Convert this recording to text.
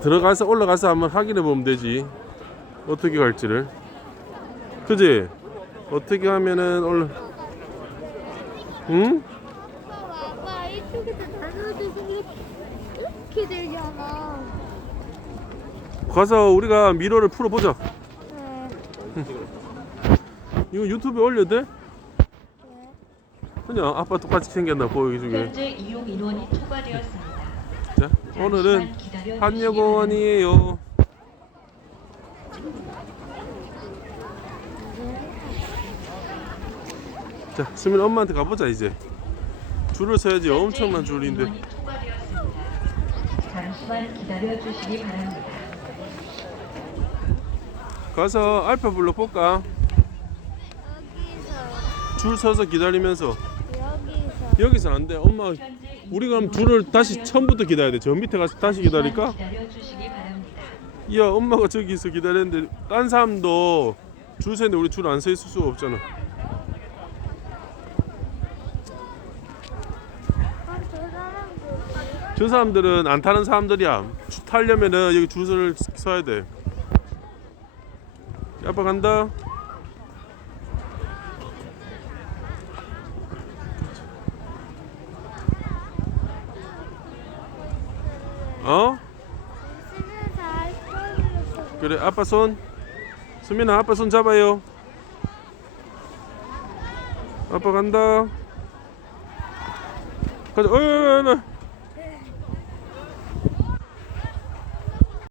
들어가서 올라가서 한번 확인해 보면 되지. 어떻게 갈지를. 그지? 어떻게 하면은 올라. 응? 아빠 봐봐 이쪽에서 나눠져서 이렇게 이렇게 되잖아. 가서 우리가 미러를 풀어 보자. 네. 이거 유튜브에 올려도 돼? 네. 그냥 아빠 똑같이 생겼나 보여주게. 현재 이용 인원이 초과되었습니다. 자, 오늘은 한여공원이에요. 자, 수민 엄마한테 가보자 이제. 줄을 서야지 엄청난 줄인데. 인원이 초과되었습니다. 잠시만 기다려 주시기 바랍니다. 가서 알파 불러 볼까? 여기서 줄 서서 기다리면서 여기서 여기선 안 돼. 엄마, 우리 그럼 줄을 다시 처음부터 기다려야 돼. 저 밑에 가서 다시 기다릴까? 야, 엄마가 저기서 기다렸는데 딴 사람도 줄 서는데 우리 줄 안 서 있을 수가 없잖아. 아, 저 사람들 저 사람들은 안 타는 사람들이야. 줄 타려면은 여기 줄을 서야 돼. 아빠 간다. 어? 그래 아빠 손. 수민아 아빠 손 잡아요. 아빠 간다. 가자. 어, 어, 어, 어.